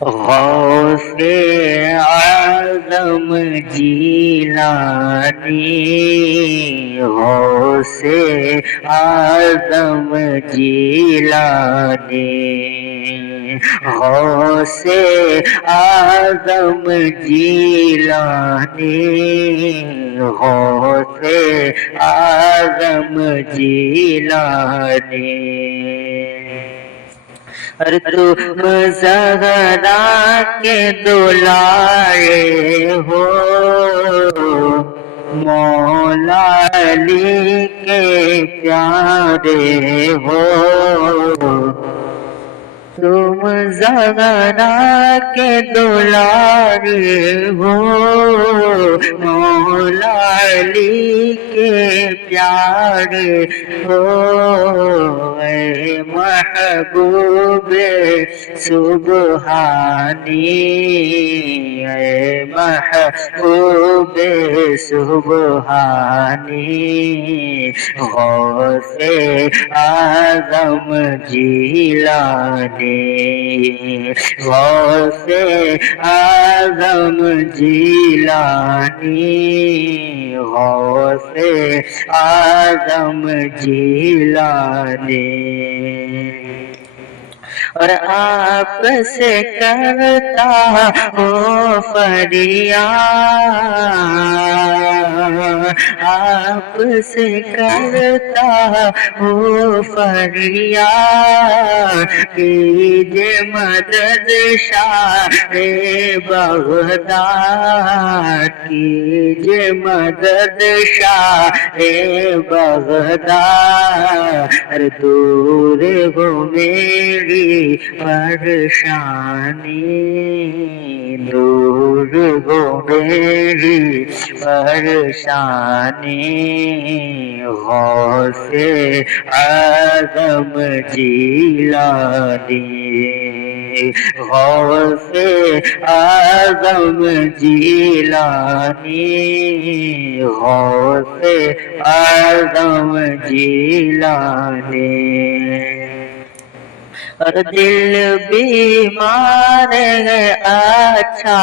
غوث اعظم جیلانی، غوث اعظم جیلانی، غوث اعظم جیلانی، غوث اعظم جیلانی۔ اور تم زہرا کے دلارے ہو، مولا علی کے پیارے ہو، تم زہرا کے دلارے ہو، مولا علی کے پیارے ہو، اے محبوب سبحانی، اے محبوب سبحانی، غوث اعظم جیلانی، غوث اعظم جیلانی، غوث اعظم جیلانی۔ اور آپ سے کرتا ہوں فریاد، آپ سے کرتا ہوں فریاد، کیجئے مدد شاہ بغداد، کیجئے مدد شاہ بغداد، دور ہو میری پریشانی، دور ہو میری پریشانی، غوث اعظم جیلانی، غوث اعظم جیلانی، غوث اعظم جیلانی۔ اور دل بیمار ہے اچھا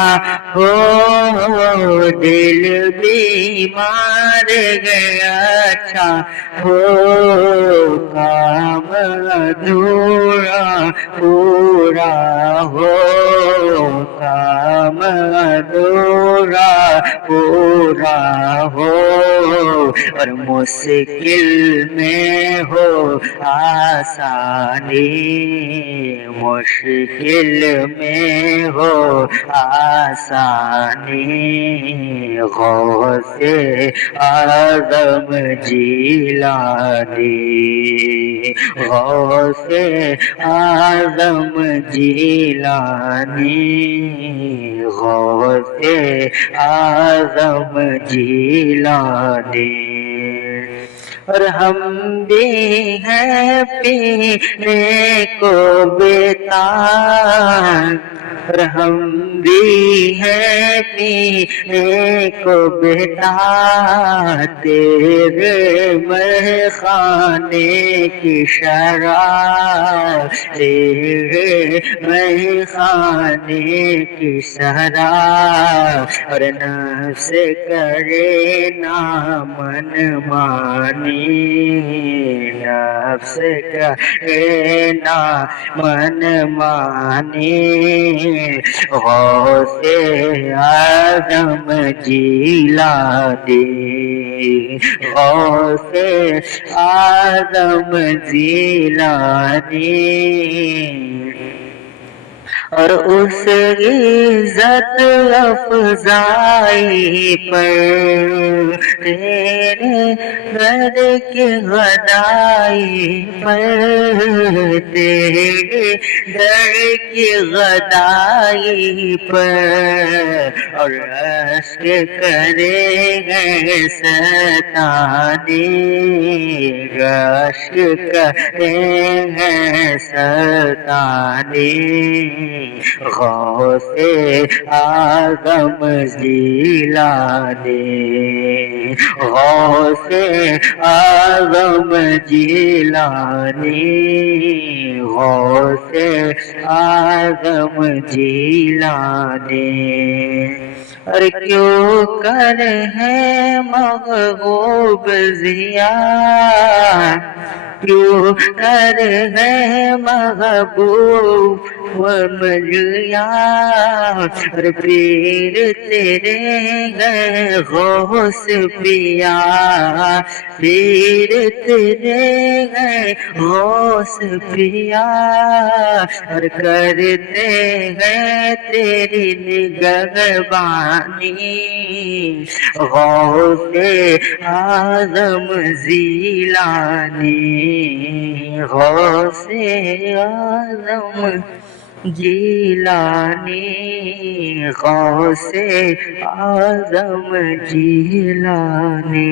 ہو، دل بیمار ہے اچھا ہو، کام ادھورا پورا ہو، کام ادھورا پورا ہو، اور مشکل میں ہو آسانی، مشکل میں ہو آسانی، غوث اعظم جیلانی، غوث اعظم جیلانی، غوث اعظم جیلانی۔ اور ہم بھی ہیں پینے کو بیتاب، اور ہم بھی ہیں پینے کو بیتاب، تیرے میخانے کی شراب، تیرے میخانے کی شراب، اور نفس کرے نا من مانی، نفس کرے نا من مانی، غوث اعظم جیلانی، غوث اعظم جیلانی۔ اور اس عزت افزائی پر، تیرے در کی غدائی پر، تیرے در کی غدائی پر، اور اشک کرے گے ستانی، اشک کرے گے ستانی، غوث اعظم جیلانی، غوث اعظم جیلانی، غوث اعظم جیلانی، اور کیوں کر ہے مغبوب ضیا، کیوں کر ہے محبوب و مجیا، اور پیر تیرے گئے غوث پیا، پیر تیرے گئے غوث پیا، اور کرتے ہیں تیری نگہبانی، غوث اعظم جیلانی، غوث اعظم جیلانی، غوث اعظم جیلانی۔